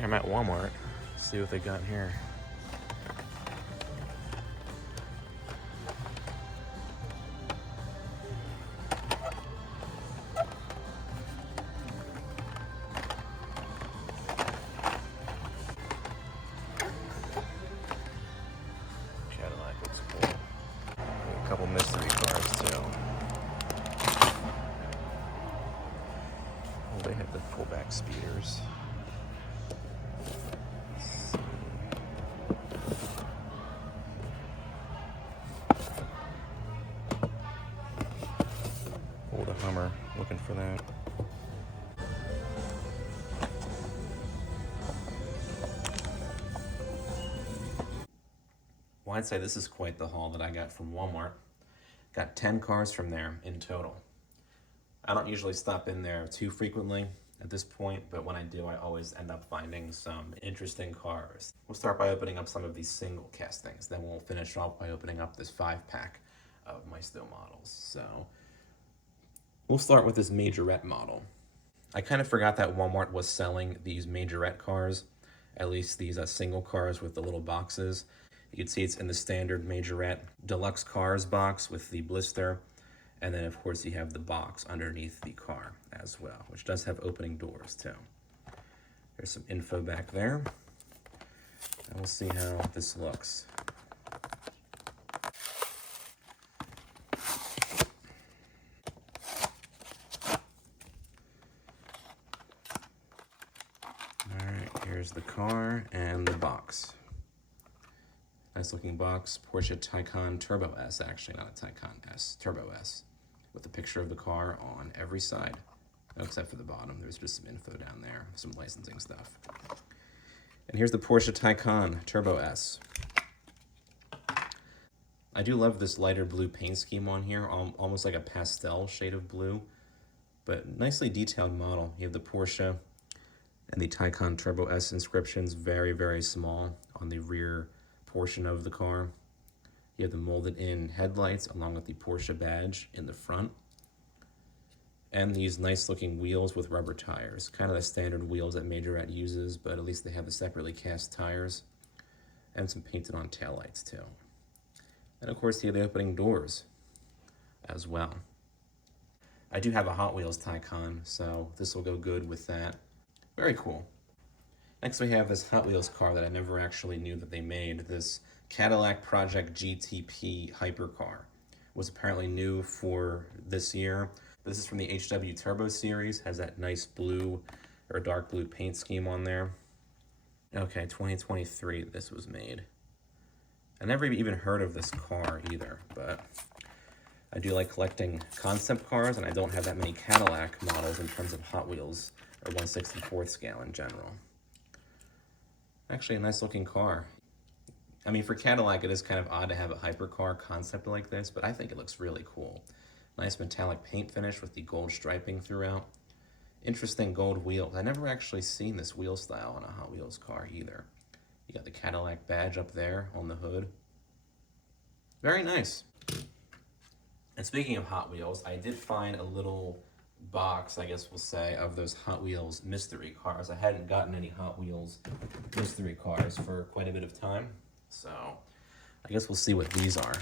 I'm at Walmart. Let's see what they got here. Cadillac looks cool. A couple mystery cars too. Oh, they have the pullback speeders. Oh, the Hummer. Looking for that. Well, I'd say this is quite the haul that I got from Walmart. Got 10 cars from there in total. I don't usually stop in there too frequently at this point, but when I do, I always end up finding some interesting cars. We'll start by opening up some of these single castings. Then we'll finish off by opening up this 5-pack of my still models. So we'll start with this majorette model. I kind of forgot that Walmart was selling these majorette cars, at least these single cars with the little boxes. You can see it's in the standard majorette deluxe cars box with the blister. And then, of course, you have the box underneath the car as well, which does have opening doors, too. There's some info back there. And we'll see how this looks. All right, here's the car and the box. Nice looking box, Porsche Taycan Turbo S, actually not a Taycan S, Turbo S, with a picture of the car on every side, except for the bottom. There's just some info down there, some licensing stuff. And here's the Porsche Taycan Turbo S. I do love this lighter blue paint scheme on here, almost like a pastel shade of blue, but nicely detailed model. You have the Porsche and the Taycan Turbo S inscriptions, very, very small on the rear portion of the car. You have the molded in headlights along with the Porsche badge in the front. And these nice looking wheels with rubber tires. Kind of the standard wheels that Majorette uses, but at least they have the separately cast tires. And some painted on taillights too. And of course you have the opening doors as well. I do have a Hot Wheels Taycan, so this will go good with that. Very cool. Next we have this Hot Wheels car that I never actually knew that they made. This Cadillac Project GTP hypercar was apparently new for this year. This is from the HW Turbo series, has that nice blue or dark blue paint scheme on there. Okay, 2023 this was made. I never even heard of this car either, but I do like collecting concept cars, and I don't have that many Cadillac models in terms of Hot Wheels or 1/64th scale in general. Actually, a nice looking car. I mean, for Cadillac, it is kind of odd to have a hypercar concept like this, but I think it looks really cool. Nice metallic paint finish with the gold striping throughout. Interesting gold wheels. I never actually seen this wheel style on a Hot Wheels car either. You got the Cadillac badge up there on the hood. Very nice. And speaking of Hot Wheels, I did find a little box, I guess we'll say, of those Hot Wheels mystery cars. I hadn't gotten any Hot Wheels mystery cars for quite a bit of time, so I guess we'll see what these are.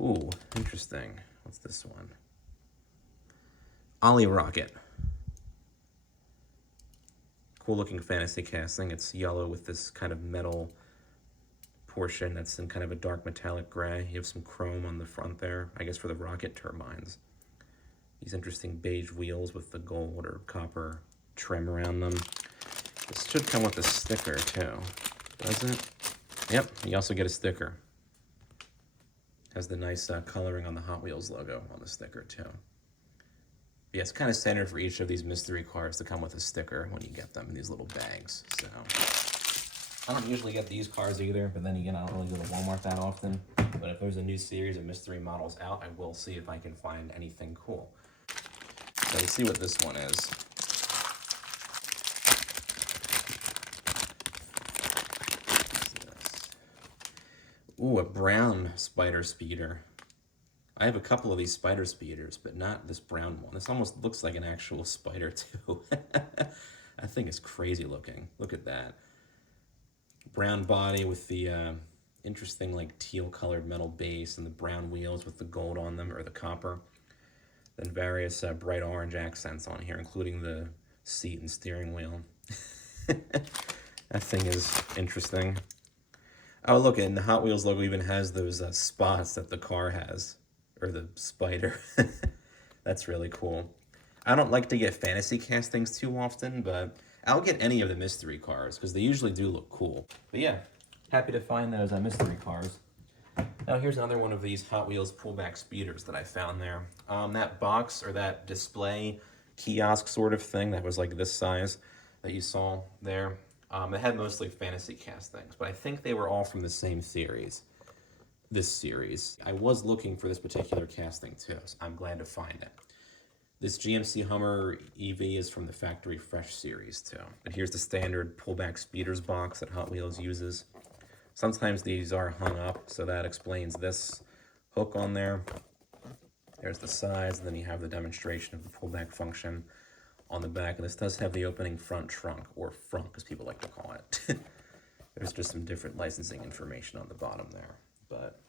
Ooh, interesting. What's this one? Ollie Rocket. Cool looking fantasy casting. It's yellow with this kind of metal portion that's in kind of a dark metallic gray. You have some chrome on the front there, I guess for the rocket turbines. These interesting beige wheels with the gold or copper trim around them. This should come with a sticker too, does it? Yep, you also get a sticker. Has the nice coloring on the Hot Wheels logo on the sticker too. Yeah, it's kind of standard for each of these mystery cars to come with a sticker when you get them in these little bags. So I don't usually get these cars either, but then again, I don't really go to Walmart that often. But if there's a new series of mystery models out, I will see if I can find anything cool. So let's see what this one is. Ooh, a brown spider speeder. I have a couple of these spider speeders, but not this brown one. This almost looks like an actual spider too. That thing is crazy looking. Look at that. Brown body with the interesting like teal colored metal base and the brown wheels with the gold on them, or the copper. Then various bright orange accents on here, including the seat and steering wheel. That thing is interesting. Oh, look, and the Hot Wheels logo even has those spots that the car has, or the spider. That's really cool. I don't like to get fantasy castings too often, but I'll get any of the mystery cars because they usually do look cool. But yeah, happy to find those mystery cars. Now here's another one of these Hot Wheels pullback speeders that I found there. That box, or that display kiosk sort of thing that was like this size that you saw there, it had mostly fantasy castings, but I think they were all from the same series. This series. I was looking for this particular casting too, so I'm glad to find it. This GMC Hummer EV is from the Factory Fresh series too. But here's the standard pullback speeders box that Hot Wheels uses. Sometimes these are hung up, so that explains this hook on there. There's the sides, and then you have the demonstration of the pullback function on the back. And this does have the opening front trunk, or frunk as people like to call it. There's just some different licensing information on the bottom there. But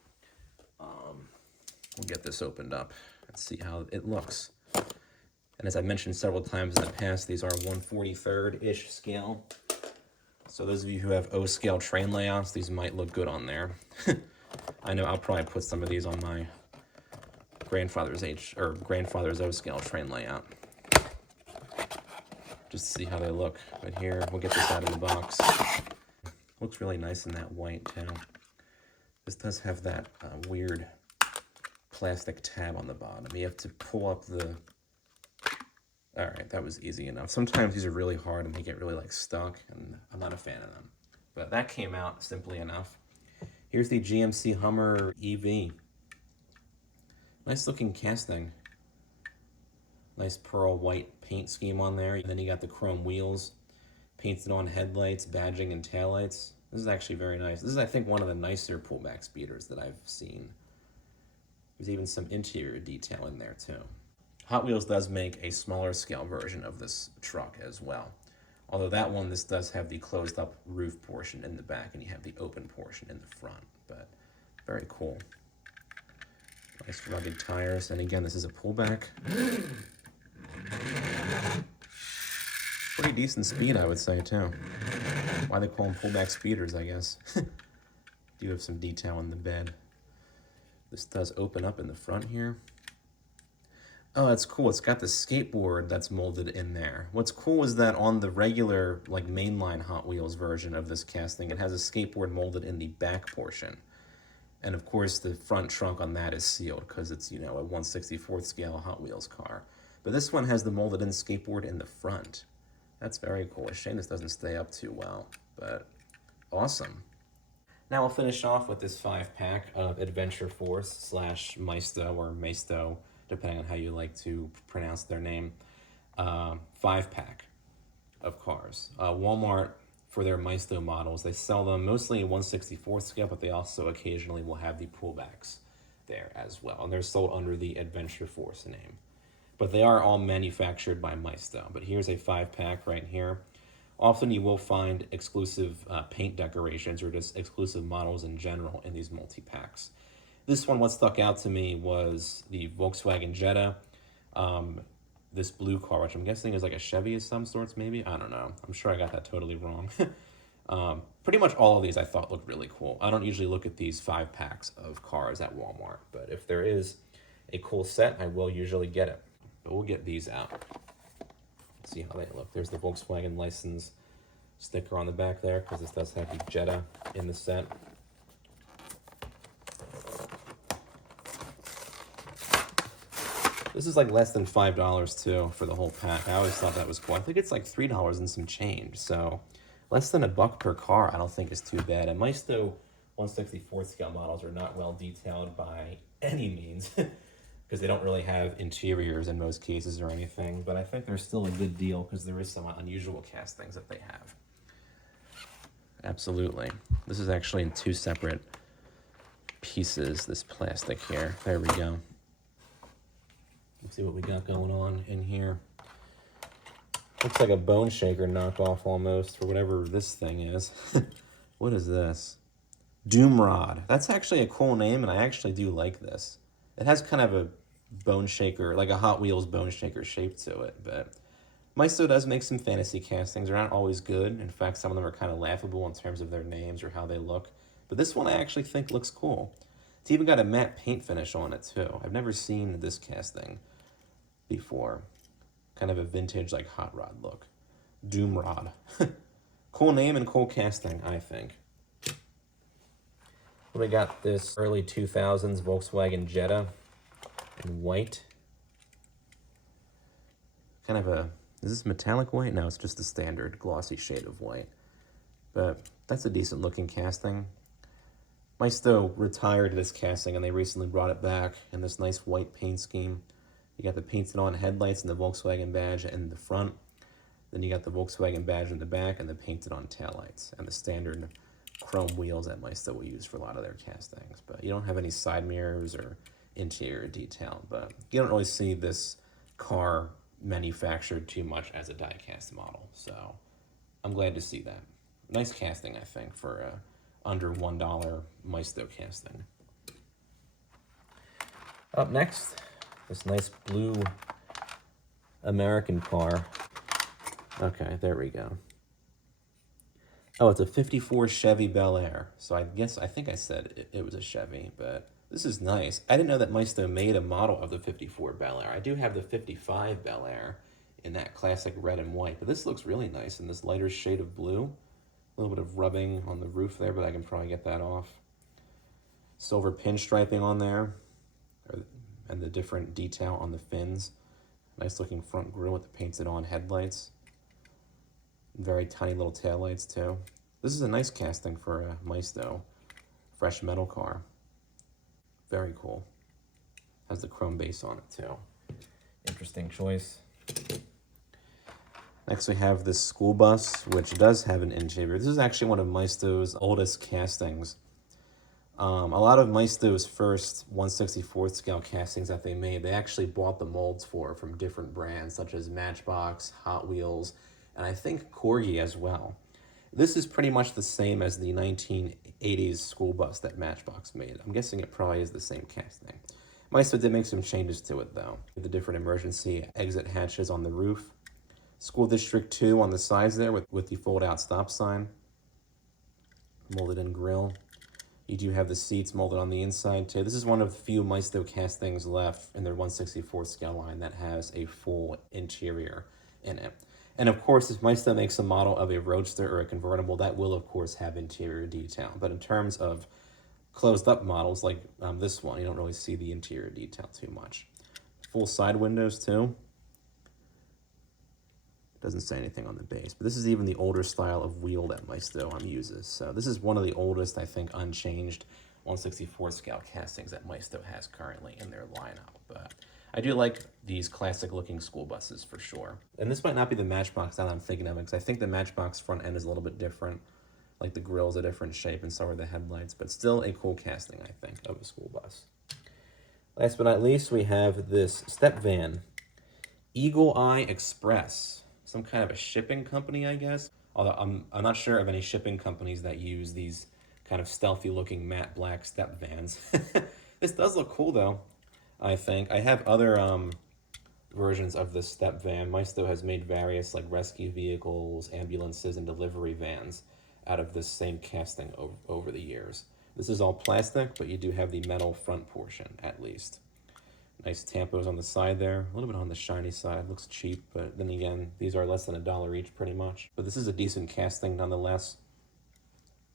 we'll get this opened up and see how it looks. And as I mentioned several times in the past, these are 1/43-ish scale. So those of you who have O scale train layouts, these might look good on there. I know I'll probably put some of these on my grandfather's O scale train layout, just to see how they look. But here, we'll get this out of the box. Looks really nice in that white too. This does have that weird plastic tab on the bottom. You have to pull up the... All right, that was easy enough. Sometimes these are really hard and they get really like stuck, and I'm not a fan of them. But that came out simply enough. Here's the GMC Hummer EV. Nice looking casting. Nice pearl white paint scheme on there. And then you got the chrome wheels painted on headlights, badging, and taillights. This is actually very nice. This is, I think, one of the nicer pullback speeders that I've seen. There's even some interior detail in there too. Hot Wheels does make a smaller scale version of this truck as well. Although that one, this does have the closed up roof portion in the back, and you have the open portion in the front. But very cool. Nice rugged tires. And again, this is a pullback. Pretty decent speed, I would say, too. Why they call them pullback speeders, I guess. Do have some detail in the bed. This does open up in the front here. Oh, that's cool. It's got the skateboard that's molded in there. What's cool is that on the regular, like, mainline Hot Wheels version of this casting, it has a skateboard molded in the back portion. And, of course, the front trunk on that is sealed because it's, you know, a 1/64th scale Hot Wheels car. But this one has the molded-in skateboard in the front. That's very cool. A shame this doesn't stay up too well, but awesome. Now we'll finish off with this 5-pack of Adventure Force / Maisto or Maisto, depending on how you like to pronounce their name. 5-pack of cars. Walmart, for their Maisto models, they sell them mostly in 1/64th scale, but they also occasionally will have the pullbacks there as well. And they're sold under the Adventure Force name. But they are all manufactured by Maisto. But here's a 5-pack right here. Often you will find exclusive paint decorations or just exclusive models in general in these multi-packs. This one, what stuck out to me was the Volkswagen Jetta. This blue car, which I'm guessing is like a Chevy of some sorts, maybe? I don't know. I'm sure I got that totally wrong. Pretty much all of these I thought looked really cool. I don't usually look at these 5-packs of cars at Walmart, but if there is a cool set, I will usually get it. But we'll get these out. Let's see how they look. There's the Volkswagen license sticker on the back there, because this does have the Jetta in the set. This is like less than $5 too for the whole pack. I always thought that was cool. I think it's like $3 and some change. So less than $1 per car, I don't think is too bad. And Maisto 1/64th scale models are not well detailed by any means because they don't really have interiors in most cases or anything. But I think they're still a good deal because there is some unusual castings that they have. Absolutely. This is actually in 2 separate pieces, this plastic here. There we go. Let's see what we got going on in here. Looks like a bone shaker knockoff almost, or whatever this thing is. What is this? Doomrod. That's actually a cool name, and I actually do like this. It has kind of a bone shaker, like a Hot Wheels bone shaker shape to it, but Maisto does make some fantasy castings. They're not always good. In fact, some of them are kind of laughable in terms of their names or how they look. But this one I actually think looks cool. It's even got a matte paint finish on it, too. I've never seen this casting before. Kind of a vintage, like, hot rod look. Doomrod. Cool name and cool casting, I think. We got this early 2000s Volkswagen Jetta in white. Kind of a, is this metallic white? No, it's just a standard glossy shade of white. But that's a decent looking casting. Maisto retired this casting and they recently brought it back in this nice white paint scheme. You got the painted on headlights and the Volkswagen badge in the front. Then you got the Volkswagen badge in the back and the painted on taillights and the standard chrome wheels that Maisto will use for a lot of their castings. But you don't have any side mirrors or interior detail. But you don't really see this car manufactured too much as a die-cast model. So I'm glad to see that. Nice casting, I think, for under $1 Maisto casting. Up next, this nice blue American car. Okay, there we go. Oh, it's a 54 Chevy Bel Air. So I think I said it was a Chevy, but this is nice. I didn't know that Maisto made a model of the 54 Bel Air. I do have the 55 Bel Air in that classic red and white, but this looks really nice in this lighter shade of blue. A little bit of rubbing on the roof there, but I can probably get that off. Silver pinstriping on there, and the different detail on the fins. Nice looking front grille with the painted on headlights. Very tiny little taillights too. This is a nice casting for a Maisto fresh metal car. Very cool. Has the chrome base on it too. Interesting choice. Next we have this school bus, which does have an interior. This is actually one of Maisto's oldest castings. A lot of Maisto's first 1/64th scale castings that they made, they actually bought the molds for from different brands such as Matchbox, Hot Wheels, and I think Corgi as well. This is pretty much the same as the 1980s school bus that Matchbox made. I'm guessing it probably is the same casting. Maisto did make some changes to it though. The different emergency exit hatches on the roof. School District 2 on the sides there with the fold-out stop sign. Molded in grille. You do have the seats molded on the inside too. This is one of the few Maisto castings left in their 1/64th scale line that has a full interior in it. And of course, if Maisto makes a model of a Roadster or a convertible, that will of course have interior detail. But in terms of closed up models like this one, you don't really see the interior detail too much. Full side windows too. Doesn't say anything on the base, but this is even the older style of wheel that Maisto uses. So this is one of the oldest, I think, unchanged 1/64th scale castings that Maisto has currently in their lineup. But I do like these classic looking school buses for sure. And this might not be the Matchbox that I'm thinking of, because I think the Matchbox front end is a little bit different. Like the grille's a different shape and so are the headlights, but still a cool casting, I think, of a school bus. Last but not least, we have this step van, Eagle Eye Express. Some kind of a shipping company, I guess. Although I'm not sure of any shipping companies that use these kind of stealthy looking matte black step vans. This does look cool though, I think. I have other versions of this step van. Maisto has made various like rescue vehicles, ambulances, and delivery vans out of this same casting over the years. This is all plastic, but you do have the metal front portion at least. Nice tampos on the side there. A little bit on the shiny side. Looks cheap, but then again, these are less than $1 each pretty much. But this is a decent casting nonetheless.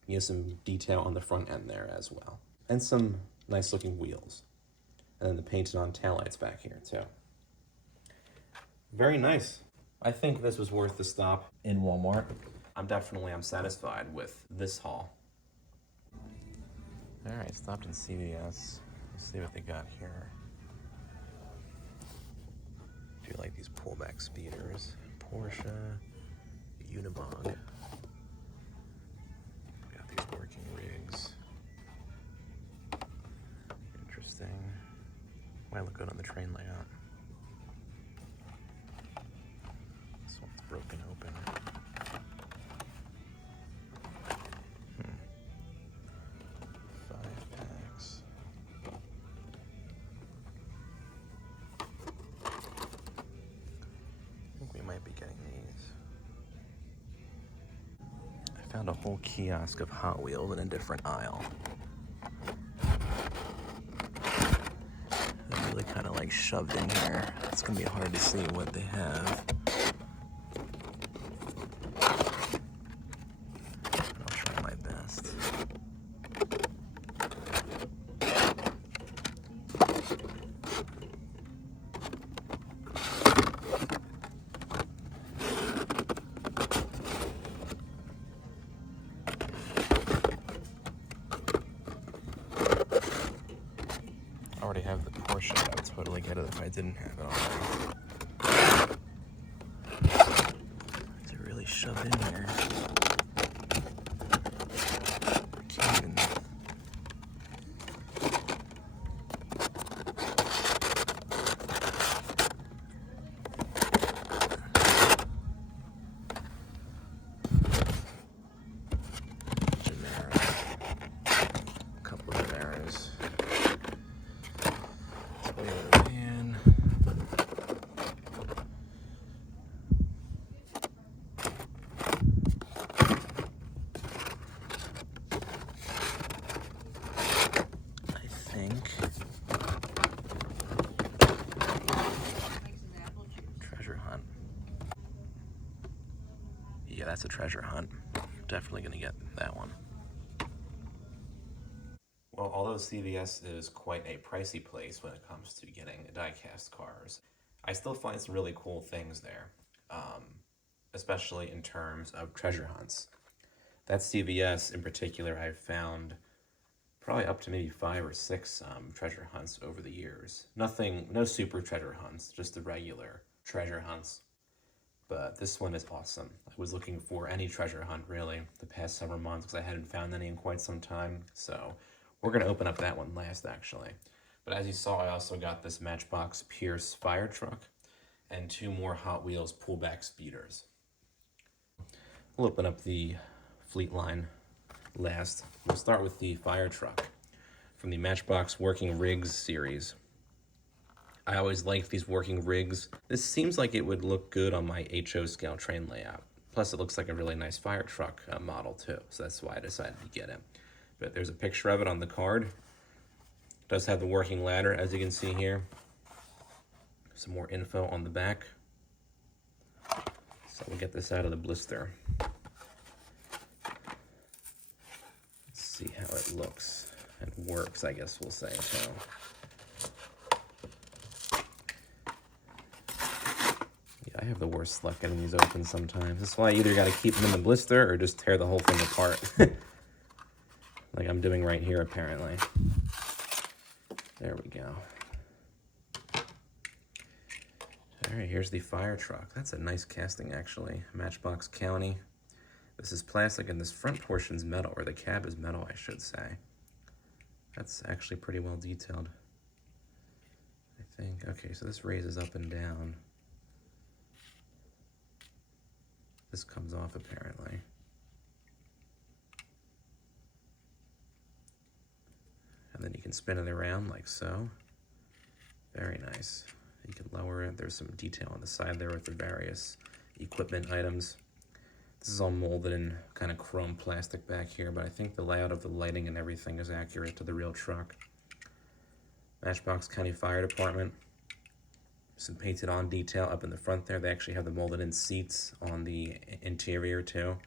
You have some detail on the front end there as well. And some nice looking wheels. And then the painted on taillights back here too. Very nice. I think this was worth the stop in Walmart. I'm satisfied with this haul. All right, stopped in CVS. Let's see what they got here. I like these Pullback Speeders. Porsche, Unibog. Got these working rigs. Interesting. Might look good on the train layout. This one's broken open. 5 packs. I think we might be getting these. I found a whole kiosk of Hot Wheels in a different aisle. They're really kind of like shoved in here. It's gonna be hard to see what they have. I'll try my best. I already have the Porsche. I would totally get it if I didn't have it already. They're really shoved in here. I can't even... A couple of Damaras. Treasure hunt. Yeah, that's a treasure hunt. Definitely gonna get that one. Well, although CVS is quite a pricey place when it comes to getting die-cast cars, I still find some really cool things there, especially in terms of treasure hunts. That CVS in particular, I've found probably up to maybe 5 or 6 treasure hunts over the years. No super treasure hunts, just the regular treasure hunts. But this one is awesome. I was looking for any treasure hunt really the past summer months because I hadn't found any in quite some time. So we're gonna open up that one last actually. But as you saw, I also got this Matchbox Pierce fire truck and 2 more Hot Wheels Pullback Speeders. We'll open up the fleet line last. We'll start with the fire truck from the Matchbox Working Rigs series. I always like these working rigs. This seems like it would look good on my HO scale train layout. Plus it looks like a really nice fire truck model too, so that's why I decided to get it. But there's a picture of it on the card. It does have the working ladder, as you can see here. Some more info on the back. So we'll get this out of the blister. Let's see how it looks and works, I guess we'll say too. I have the worst luck getting these open sometimes. That's why I either got to keep them in the blister or just tear the whole thing apart. Like I'm doing right here, apparently. There we go. All right, here's the fire truck. That's a nice casting, actually. Matchbox County. This is plastic, and this front portion's metal, or the cab is metal, I should say. That's actually pretty well detailed, I think. Okay, so this raises up and down. This comes off apparently. And then you can spin it around like so. Very nice. You can lower it. There's some detail on the side there with the various equipment items. This is all molded in kind of chrome plastic back here, but I think the layout of the lighting and everything is accurate to the real truck. Matchbox County Fire Department. Some painted on detail up in the front there. They actually have the molded in seats on the interior too.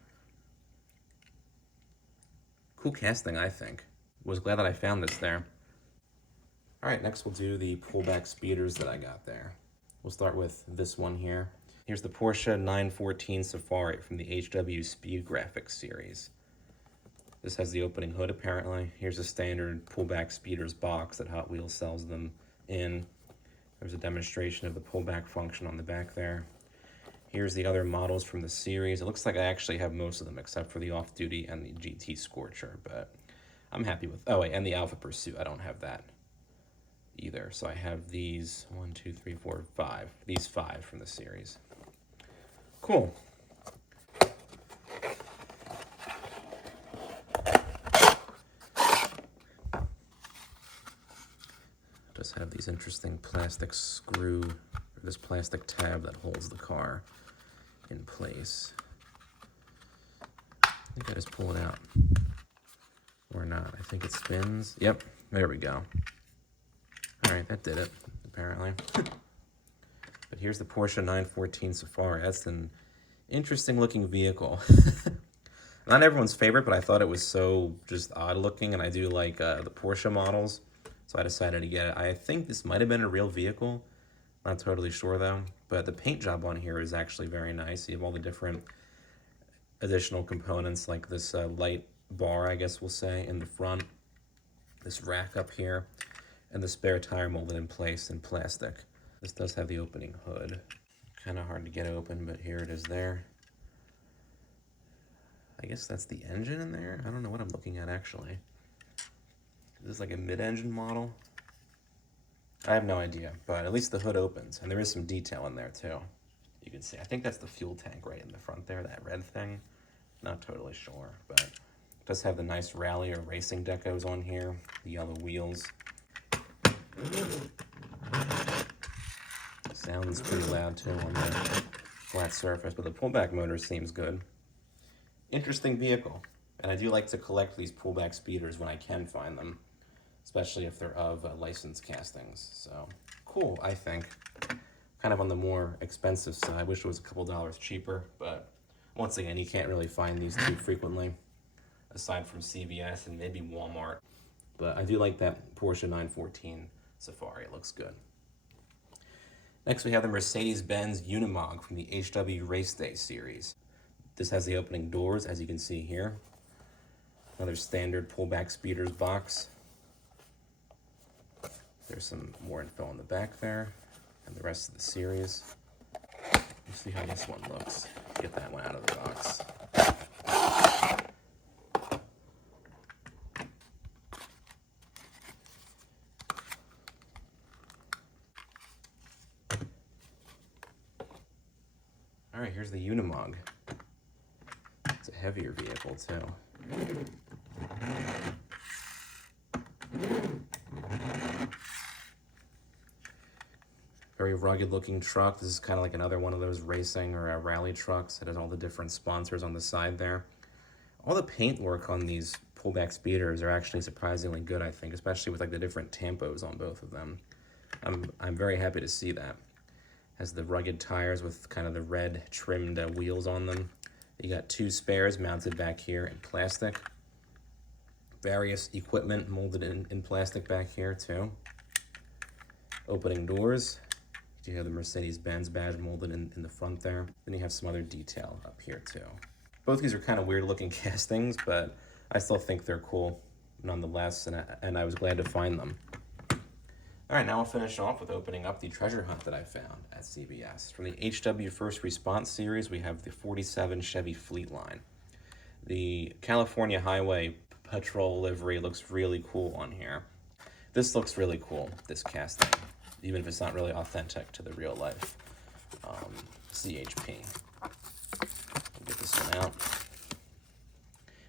Cool casting, I think. Was glad that I found this there. All right, next we'll do the pullback speeders that I got there. We'll start with this one here. Here's the Porsche 914 Safari from the HW Speed Graphics series. This has the opening hood apparently. Here's a standard pullback speeders box that Hot Wheels sells them in. There's a demonstration of the pullback function on the back there. Here's the other models from the series. It looks like I actually have most of them except for the Off-Duty and the GT Scorcher, but I'm happy with, oh wait, and the Alpha Pursuit, I don't have that. either. So I have these 1, 2, 3, 4, 5. These 5 from the series. Cool. Does have these interesting plastic screw, or this plastic tab that holds the car in place. I think I just pull it out. Or not. I think it spins. Yep, there we go. Alright, that did it, apparently. But here's the Porsche 914 Safari. That's an interesting looking vehicle. Not everyone's favorite, but I thought it was so just odd looking, and I do like the Porsche models, so I decided to get it. I think this might have been a real vehicle. Not totally sure though, but the paint job on here is actually very nice. You have all the different additional components, like this light bar, I guess we'll say, in the front, this rack up here, and the spare tire molded in place in plastic. This does have the opening hood. Kind of hard to get open, but here it is there. I guess that's the engine in there? I don't know what I'm looking at, actually. Is this like a mid-engine model? I have no idea, but at least the hood opens, and there is some detail in there, too. You can see, I think that's the fuel tank right in the front there, that red thing. Not totally sure, but it does have the nice rally or racing decos on here, the yellow wheels. Sounds pretty loud, too, on the flat surface, but the pullback motor seems good. Interesting vehicle, and I do like to collect these pullback speeders when I can find them, especially if they're of licensed castings. So cool, I think. Kind of on the more expensive side. I wish it was a couple dollars cheaper, but once again, you can't really find these too frequently, aside from CVS and maybe Walmart. But I do like that Porsche 914 Safari. It looks good. Next, we have the Mercedes-Benz Unimog from the HW Race Day series. This has the opening doors, as you can see here. Another standard pullback speeders box. There's some more info on the back there, and the rest of the series. Let's see how this one looks. Get that one out of the box. All right, here's the Unimog. It's a heavier vehicle, too. Very rugged looking truck. This is kind of like another one of those racing or rally trucks. It has all the different sponsors on the side there. All the paint work on these pullback speeders are actually surprisingly good, I think, especially with like the different tampos on both of them. I'm very happy to see that. Has the rugged tires with kind of the red trimmed wheels on them. You got 2 spares mounted back here in plastic. Various equipment molded in plastic back here too. Opening doors. You have the Mercedes-Benz badge molded in the front there. Then you have some other detail up here too. Both these are kind of weird looking castings, but I still think they're cool nonetheless, and I was glad to find them. All right, now I'll finish off with opening up the treasure hunt that I found at CVS. From the HW First Response series, we have the 47 Chevy Fleet line. The California Highway Patrol livery looks really cool on here. This looks really cool, this casting, even if it's not really authentic to the real life CHP. Get this one out.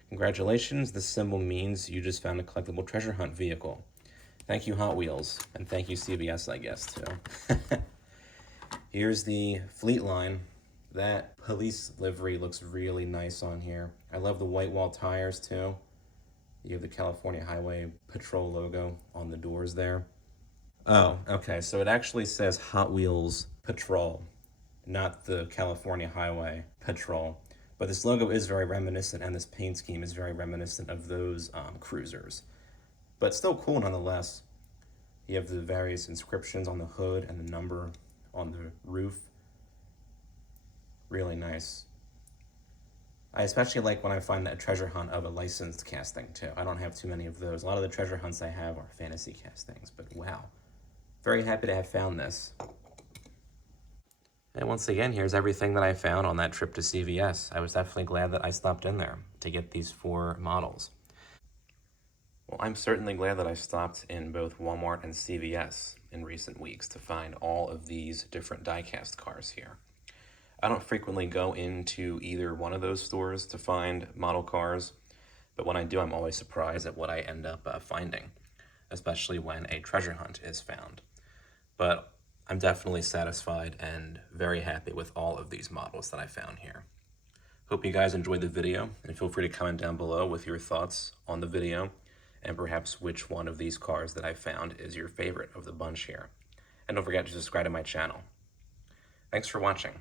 Congratulations, this symbol means you just found a collectible treasure hunt vehicle. Thank you, Hot Wheels, and thank you, CVS, I guess, too. Here's the Fleet line. That police livery looks really nice on here. I love the white wall tires, too. You have the California Highway Patrol logo on the doors there. Oh, okay, so it actually says Hot Wheels Patrol, not the California Highway Patrol. But this logo is very reminiscent, and this paint scheme is very reminiscent of those cruisers. But still cool nonetheless. You have the various inscriptions on the hood and the number on the roof. Really nice. I especially like when I find a treasure hunt of a licensed casting too. I don't have too many of those. A lot of the treasure hunts I have are fantasy castings, but wow. Very happy to have found this. And once again, here's everything that I found on that trip to CVS. I was definitely glad that I stopped in there to get these 4 models. Well, I'm certainly glad that I stopped in both Walmart and CVS in recent weeks to find all of these different diecast cars here. I don't frequently go into either one of those stores to find model cars, but when I do, I'm always surprised at what I end up finding, especially when a treasure hunt is found. But I'm definitely satisfied and very happy with all of these models that I found here. Hope you guys enjoyed the video, and feel free to comment down below with your thoughts on the video and perhaps which one of these cars that I found is your favorite of the bunch here. And don't forget to subscribe to my channel. Thanks for watching.